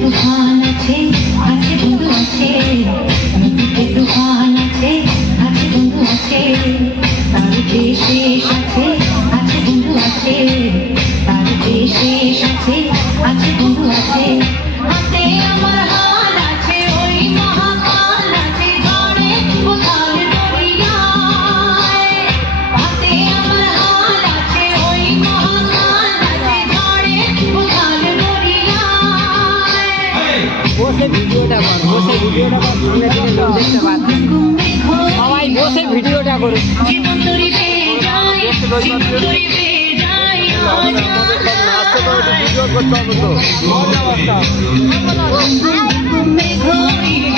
তুফান আছে আছে বন্ধু আছে, তুফান আছে আছে বন্ধু আছে, তার যে শেষ আছে আছে বন্ধু আছে, তার যে শেষ আছে আছে বন্ধু আছে। হাতে আমার হাল আছে ওই মহাকাল আছে ঝড়ে উথাল দরিয়ায়, হাতে আমার হাল আছে ওই মহাকাল আছে ঝড়ে উথাল দরিয়ায়। বসে ভিডিওটা কর, বসে ভিডিওটা কর, সামনে থেকে লোক দেখতে পাচ্ছে। সবাই বসে ভিডিওটা করুন। জীবন তরি পেয়ে যায়, জীবন তরি পেয়ে যায়, ভিডিও করতে হবে তো। ঘুমে ঘুমিয়ে